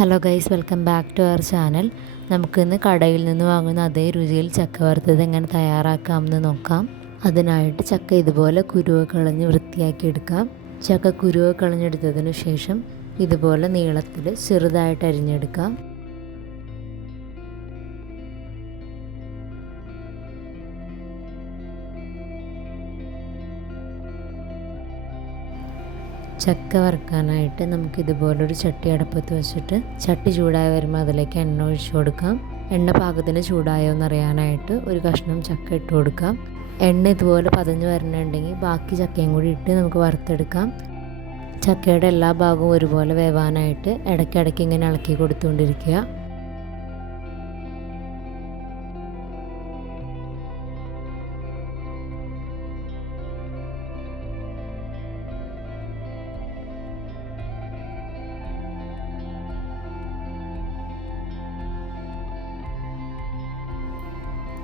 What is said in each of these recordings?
Hello guys, welcome back to our channel. നമുക്കിന്ന് കടയിൽ നിന്ന് വാങ്ങുന്ന അതേ രുചിയിൽ ചക്ക വറുത്തത് എങ്ങനെ തയ്യാറാക്കാമെന്ന് നോക്കാം. അതിനായിട്ട് ചക്ക ഇതുപോലെ കുരുവൊക്കെ കളഞ്ഞ് വൃത്തിയാക്കി എടുക്കാം. ചക്ക കുരുവൊക്കെ കളഞ്ഞെടുത്തതിന് ശേഷം ഇതുപോലെ നീളത്തിൽ ചെറുതായിട്ട് അരിഞ്ഞെടുക്കാം. ചക്ക വറുക്കാനായിട്ട് നമുക്കിതുപോലൊരു ചട്ടി അടുപ്പത്ത് വെച്ചിട്ട് ചട്ടി ചൂടായി വരുമ്പോൾ അതിലേക്ക് എണ്ണ ഒഴിച്ചു കൊടുക്കാം. എണ്ണ പാകത്തിന് ചൂടായോ എന്നറിയാനായിട്ട് ഒരു കഷ്ണം ചക്ക ഇട്ട് കൊടുക്കാം. എണ്ണ ഇതുപോലെ പതഞ്ഞ് വരണുണ്ടെങ്കിൽ ബാക്കി ചക്കയും കൂടി ഇട്ട് നമുക്ക് വറുത്തെടുക്കാം. ചക്കയുടെ എല്ലാ ഭാഗവും ഒരുപോലെ വേവാനായിട്ട് ഇടയ്ക്കിടയ്ക്ക് ഇങ്ങനെ ഇളക്കി കൊടുത്തുകൊണ്ടിരിക്കുക.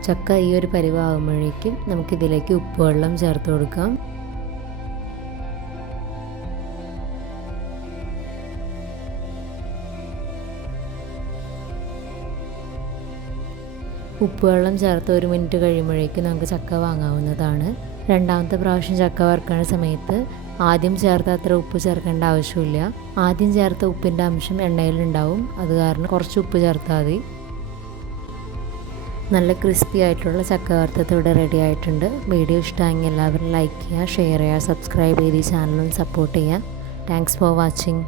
ചക്ക ഈ ഒരു പരിവാകുമ്പോഴേക്കും നമുക്കിതിലേക്ക് ഉപ്പുവെള്ളം ചേർത്ത് കൊടുക്കാം. ഉപ്പുവെള്ളം ചേർത്ത് 1 മിനിറ്റ് കഴിയുമ്പോഴേക്കും നമുക്ക് ചക്ക വാങ്ങാവുന്നതാണ്. രണ്ടാമത്തെ പ്രാവശ്യം ചക്ക വറുക്കുന്ന സമയത്ത് ആദ്യം ചേർത്ത അത്ര ഉപ്പ് ചേർക്കേണ്ട ആവശ്യമില്ല. ആദ്യം ചേർത്ത ഉപ്പിൻ്റെ അംശം എണ്ണയിലുണ്ടാവും. അത് കാരണം കുറച്ച് ഉപ്പ് ചേർത്താൽ മതി. നല്ല ക്രിസ്പി ആയിട്ടുള്ള ചക്ക വറുത്തത് ഇവിടെ റെഡി ആയിട്ടുണ്ട്. വീഡിയോ ഇഷ്ടമായെങ്കിൽ എല്ലാവരും ലൈക്ക് ചെയ്യുക, ഷെയർ ചെയ്യുക, സബ്സ്ക്രൈബ് ചെയ്ത് ഈ ചാനലും സപ്പോർട്ട് ചെയ്യുക. Thanks for watching.